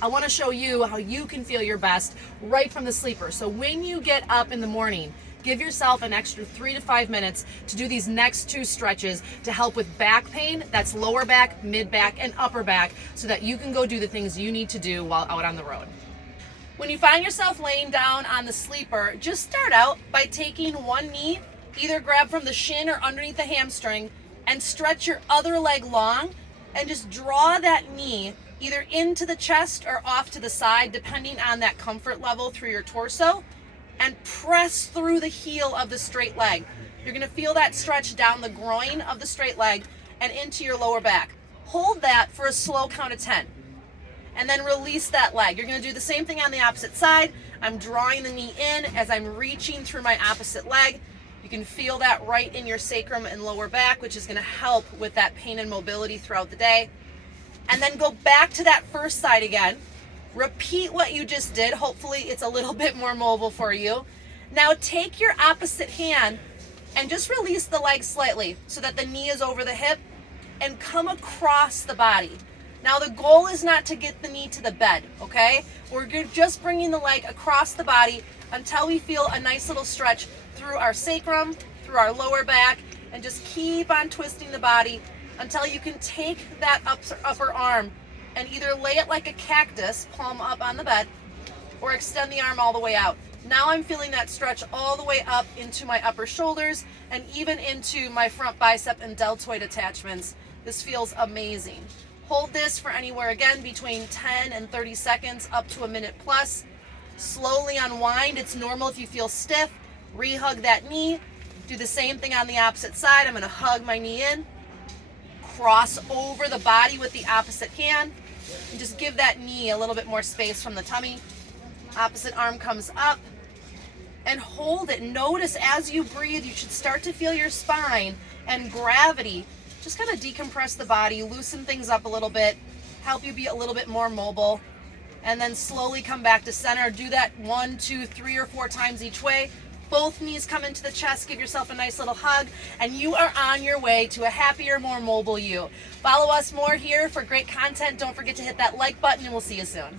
I want to show you how you can feel your best right from the sleeper. So when you get up in the morning, give yourself an extra 3 to 5 minutes to do these next 2 stretches to help with back pain. That's lower back, mid back, and upper back, so that you can go do the things you need to do while out on the road. When you find yourself laying down on the sleeper, just start out by taking one knee, either grab from the shin or underneath the hamstring, and stretch your other leg long, and just draw that knee either into the chest or off to the side, depending on that comfort level through your torso, and press through the heel of the straight leg. You're gonna feel that stretch down the groin of the straight leg and into your lower back. Hold that for a slow count of 10. And then release that leg. You're gonna do the same thing on the opposite side. I'm drawing the knee in as I'm reaching through my opposite leg. You can feel that right in your sacrum and lower back, which is gonna help with that pain and mobility throughout the day. And then go back to that first side again. Repeat what you just did. Hopefully it's a little bit more mobile for you. Now take your opposite hand and just release the leg slightly so that the knee is over the hip, and come across the body. Now the goal is not to get the knee to the bed, okay? We're just bringing the leg across the body until we feel a nice little stretch through our sacrum, through our lower back, and just keep on twisting the body until you can take that upper arm and either lay it like a cactus, palm up on the bed, or extend the arm all the way out. Now I'm feeling that stretch all the way up into my upper shoulders and even into my front bicep and deltoid attachments. This feels amazing. Hold this for anywhere, again, between 10 and 30 seconds, up to a minute plus. Slowly unwind. It's normal if you feel stiff. Re-hug that knee. Do the same thing on the opposite side. I'm gonna hug my knee in, cross over the body with the opposite hand, and just give that knee a little bit more space from the tummy. Opposite arm comes up, and hold it. Notice as you breathe, you should start to feel your spine and gravity just kind of decompress the body, loosen things up a little bit, help you be a little bit more mobile, and then slowly come back to center. Do that 1, 2, 3, or 4 times each way. Both knees come into the chest, give yourself a nice little hug, and you are on your way to a happier, more mobile you. Follow us more here for great content. Don't forget to hit that like button, and we'll see you soon.